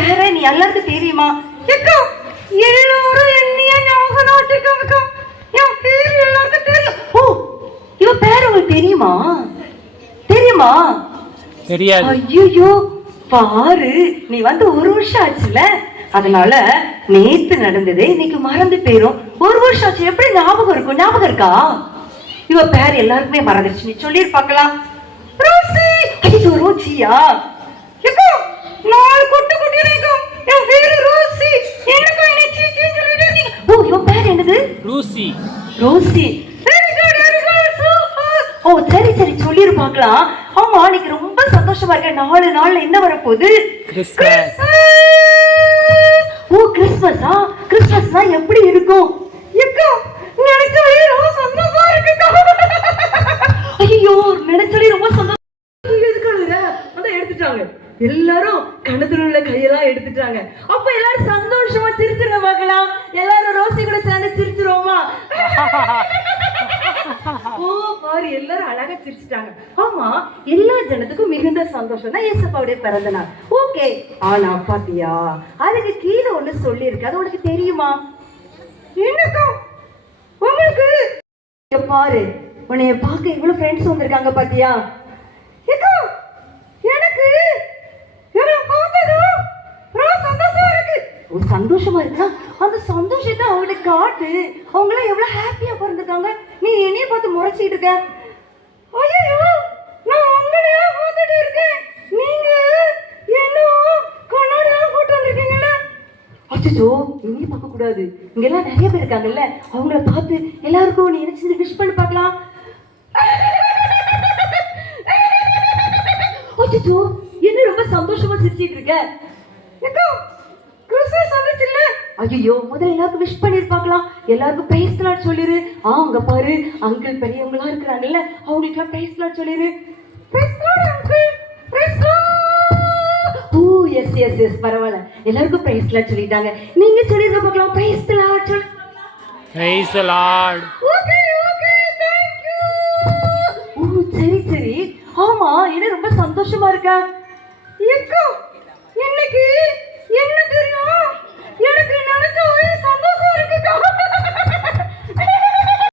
பேரை நீ எல்லாருக்கும் தெரியுமா? ஏக்கா எல்லாரும் என்னைய ஞாபகம் வச்சிருக்காங்கக்கா. என் பேரு எல்லாருக்கும் தெரியும். ஓ, இவ பேர் உங்களுக்கு தெரியுமா? தெரியுமா? தெரியாது. ஐயோ பாரு, நீ வந்து ஒரு வருஷம் ஆச்சுல, அதனால நேத்து நடந்ததே இன்னைக்கு மறந்து போயிரும். ஒரு வருஷம் ஆச்சு, எப்படி ஞாபகம் இருக்கும்? ஞாபகம் இருக்கா? இவ பேர் எல்லாருக்குமே மறந்துருச்சு. நீ சொல்லிருப்பாக்கலாம். ரோசி. ஐயோ ரோசியா? எப்போ நாலு குட்டி குட்டி இருக்கும். என் பேரு ரோசி. எனக்கு என்ன சீச்சி சொல்லிட்டே இருக்கீங்க. ஓ, இவ பேர் என்னது? ரூசி. ரோசி. Very good super. ஓ சரி சரி, சொல்லிருப்பாக்கலாம். ஆமா, இன்னைக்கு ரொம்ப சந்தோஷமா இருக்க. 4 நாள்ல என்ன வரப்போகுது? கிறிஸ்மஸ். ஓ கிறிஸ்மஸா? கிறிஸ்மஸ்னா எப்படி இருக்கும்? ஏக்கா நினைச்சவே ரொம்ப சந்தோஷமா இருக்குக்கா. ஐயோ நினைச்சவே ரொம்ப சந்தோஷம். எதுக்குற அத எடுத்துட்டாங்க. எல்லாரும் கணத்துல உள்ள கையெல்லாம் எடுத்துட்டாங்க. அப்ப எல்லாரும் சந்தோஷமா சிரிச்சிருங்க பார்க்கலாம். எல்லாரும் ரோசி கூட சேர்ந்து சிரிச்சிரோமா? ஓ பாரு, எல்லாரும் அழகா சிரிச்சிட்டாங்க. ஆமா, எல்லா ஜனத்துக்கும் மிகுந்த சந்தோஷம் தான் இயேசுவுடைய பிறந்த நாள். ஓகே, ஆனா பாத்தியா அதுக்கு கீழே ஒண்ணு சொல்லி இருக்கு. அது உனக்கு தெரியுமா? என்னக்கா உங்களுக்கு? பாரு, உன்னைய பார்க்க இவ்வளவு ஃப்ரெண்ட்ஸ் வந்திருக்காங்க பாத்தியா? ஏக்கா எனக்கு இவரை பார்த்ததும் ரொம்ப சந்தோஷமா இருக்கு. ஒரு சந்தோஷமா இருக்கா? அந்த சந்தோஷத்தை அவங்களுக்கு காட்டு. அவங்களாம் எவ்வளவு ஹாப்பியா பிறந்திருக்காங்க. நீ என்னைய பார்த்து முறைச்சிட்டு இருக்க. ஐயோ, நான் உங்களையா பார்த்துட்டு இருக்கேன். நீங்க என்ன கண்ணாடியெல்லாம் போட்டு வந்திருக்கீங்கல்ல? அச்சோ, என்னைய பார்க்க கூடாது. இங்க எல்லாம் நிறைய பேர் இருக்காங்கல்ல, அவங்கள பார்த்து எல்லாருக்கும் நீ என்ன செஞ்சு விஷ் பண்ணி பார்க்கலாம். அச்சோ, என்ன ரொம்ப சந்தோஷமா சிரிச்சிட்டு இருக்க? ஏக்கா கிறிஸ்மஸ் வந்துச்சுல்ல. ஐயோ, முதல்ல எல்லாருக்கும் விஷ் பண்ணிருப்பாங்களாம். எல்லாருக்கும் பிரைஸ் லார்ட் சொல்லிரு. அங்க பாரு, அங்கிள் பெரியவங்களா இருக்கிறாங்கல்ல, அவங்களுக்குலாம் பிரைஸ் லார்ட் சொல்லிரு. Praise Lord uncle, praise Lord. ஓ எஸ் எஸ் எஸ், பரவாயில்ல, எல்லாருக்கும் பிரைஸ் லார்ட் சொல்லிட்டாங்க. நீங்க சொல்லிருங்க பார்க்கலாம். பிரைஸ் லார்ட் சொல்லு. Praise Lord. Okay okay, thank you. ஓ சரி சரி. ஆமா, என்ன ரொம்ப சந்தோஷமா இருக்கா? ஏக்கா இன்னைக்கு